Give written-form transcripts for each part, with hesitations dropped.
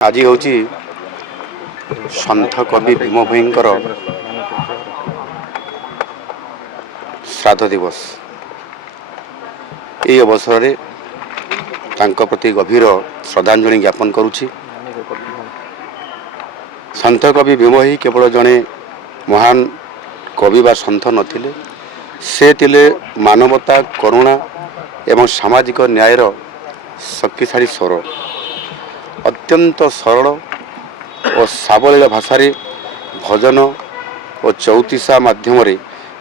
आज हूँ सन्थ कवि भीम भईंकर श्राद्ध दिवस। ये अवसर में तांको प्रति गभीर श्रद्धांजलि ज्ञापन करुछि। सन्थ कवि भीम ही केवल जड़े महान कवि बा सन्थ नथिले, से तिले मानवता, करुणा एवं सामाजिक न्यायर शक्तिशाली स्वर। अत्यंत सरल और सावलील भाषा भजन और चौतीसा माध्यम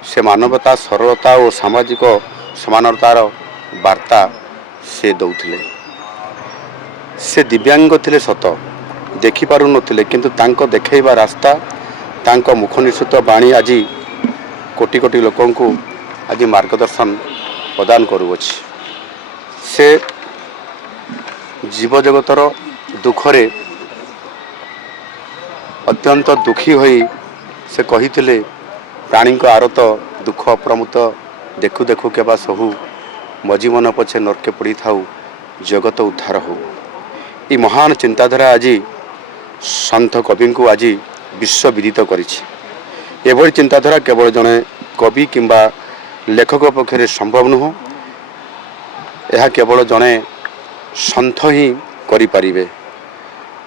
से मानवता, सरलता और सामाजिक समानतार वार्ता से दौथिले। से दिव्यांग थिले सत, देखि पारु नथिले, किंतु तांको देखैबा रास्ता, तांको मुख निसृत बाणी आज कोटि कोटि लोकंकु आज मार्गदर्शन प्रदान करुअछि। से जीव जगतर दुखरे अत्यंत दुखी होई से कहिथिले, प्राणी को आरत दुख अप्रमुत देखु देखु केबा सहु, मजी मन पछे नरके पड़ी थाउ, जगत उद्धार हो। ये महान चिंताधारा आज सन्थ कवि को आज विश्व विदित करिछि। एभली चिंताधारा केवल जड़े कवि किंबा लेखक पक्षरे संभव नुह, यह केवल जड़े सन्थ ही करि परिबे।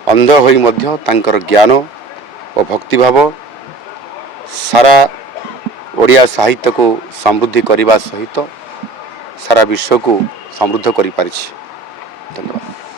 अंध होई मध्य तांकर ज्ञान और भक्तिभाव सारा ओडिया साहित्य को समृद्धि करने सहित सारा विश्व को समृद्ध करि पारिछि।